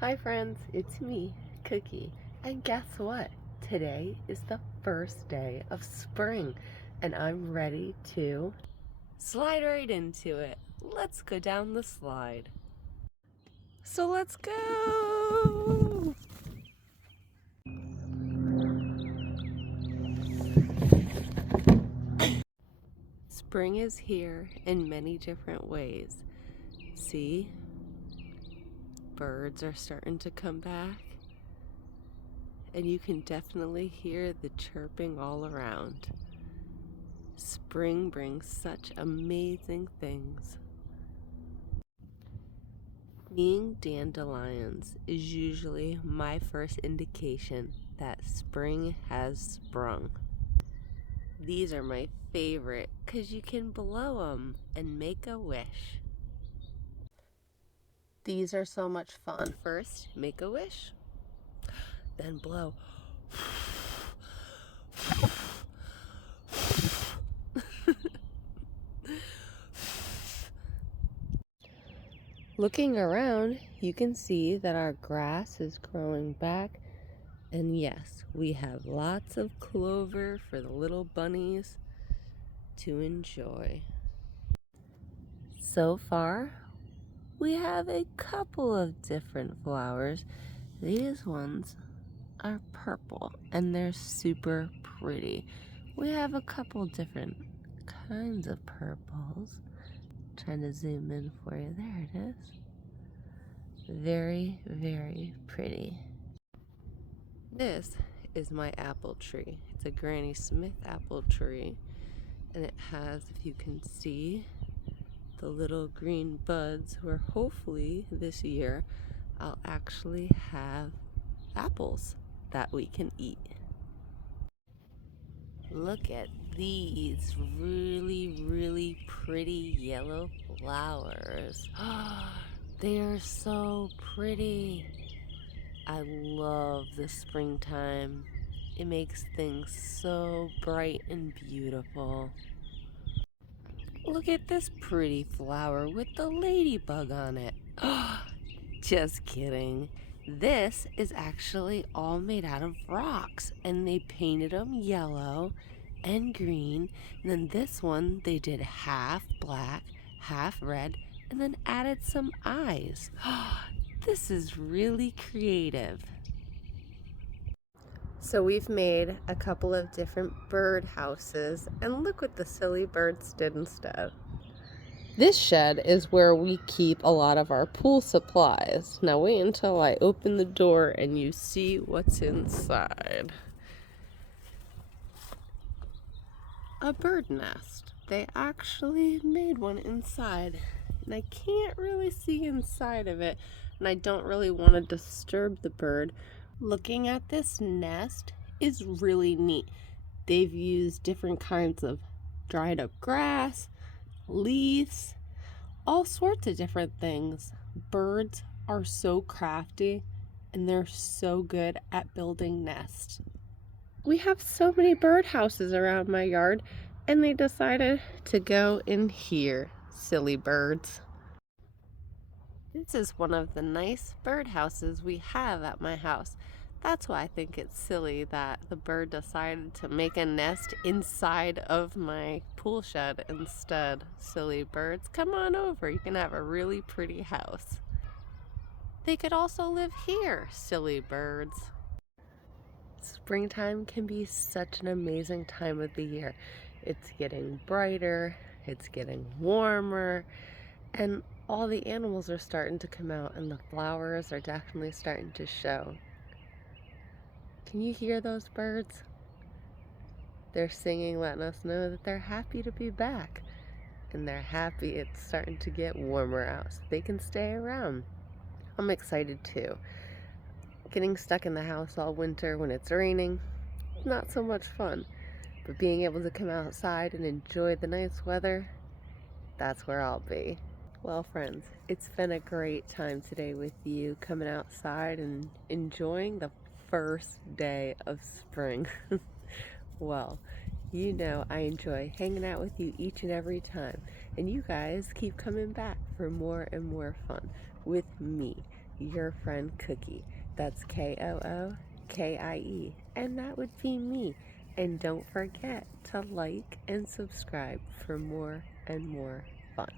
Hi friends, it's me, Cookie, and guess what? Today is the first day of spring, and I'm ready to slide right into it. Let's go down the slide. So let's go! Spring is here in many different ways. See? Birds are starting to come back. And you can definitely hear the chirping all around. Spring brings such amazing things. Seeing dandelions is usually my first indication that spring has sprung. These are my favorite because you can blow them and make a wish. These are so much fun. First, make a wish, then blow. Looking around, you can see that our grass is growing back. And yes, we have lots of clover for the little bunnies to enjoy. So far, we have a couple of different flowers. These ones are purple and they're super pretty. We have a couple different kinds of purples. Trying to zoom in for you. There it is. Very, very pretty. This is my apple tree. It's a Granny Smith apple tree, and it has, if you can see, the little green buds where hopefully this year I'll actually have apples that we can eat. Look at these really, really pretty yellow flowers. They are so pretty. I love the springtime. It makes things so bright and beautiful. Look at this pretty flower with the ladybug on it. Just kidding. This is actually all made out of rocks, and they painted them yellow and green. And then this one, they did half black, half red, and then added some eyes. This is really creative. So we've made a couple of different bird houses, and look what the silly birds did instead. This shed is where we keep a lot of our pool supplies. Now wait until I open the door and you see what's inside. A bird nest. They actually made one inside, and I can't really see inside of it, and I don't really want to disturb the bird. Looking at this nest is really neat. They've used different kinds of dried up grass, leaves, all sorts of different things. Birds are so crafty and they're so good at building nests. We have so many bird houses around my yard, and they decided to go in here, silly birds. This is one of the nice bird houses we have at my house. That's why I think it's silly that the bird decided to make a nest inside of my pool shed instead. Silly birds, come on over. You can have a really pretty house. They could also live here, silly birds. Springtime can be such an amazing time of the year. It's getting brighter, it's getting warmer, and all the animals are starting to come out, and the flowers are definitely starting to show. Can you hear those birds? They're singing, letting us know that they're happy to be back. And they're happy it's starting to get warmer out so they can stay around. I'm excited too. Getting stuck in the house all winter when it's raining, not so much fun. But being able to come outside and enjoy the nice weather, that's where I'll be. Well, friends, it's been a great time today with you, coming outside and enjoying the first day of spring. Well, you know I enjoy hanging out with you each and every time, and you guys keep coming back for more and more fun with me, your friend Kookie. That's Kookie. And that would be me. And don't forget to like and subscribe for more and more fun.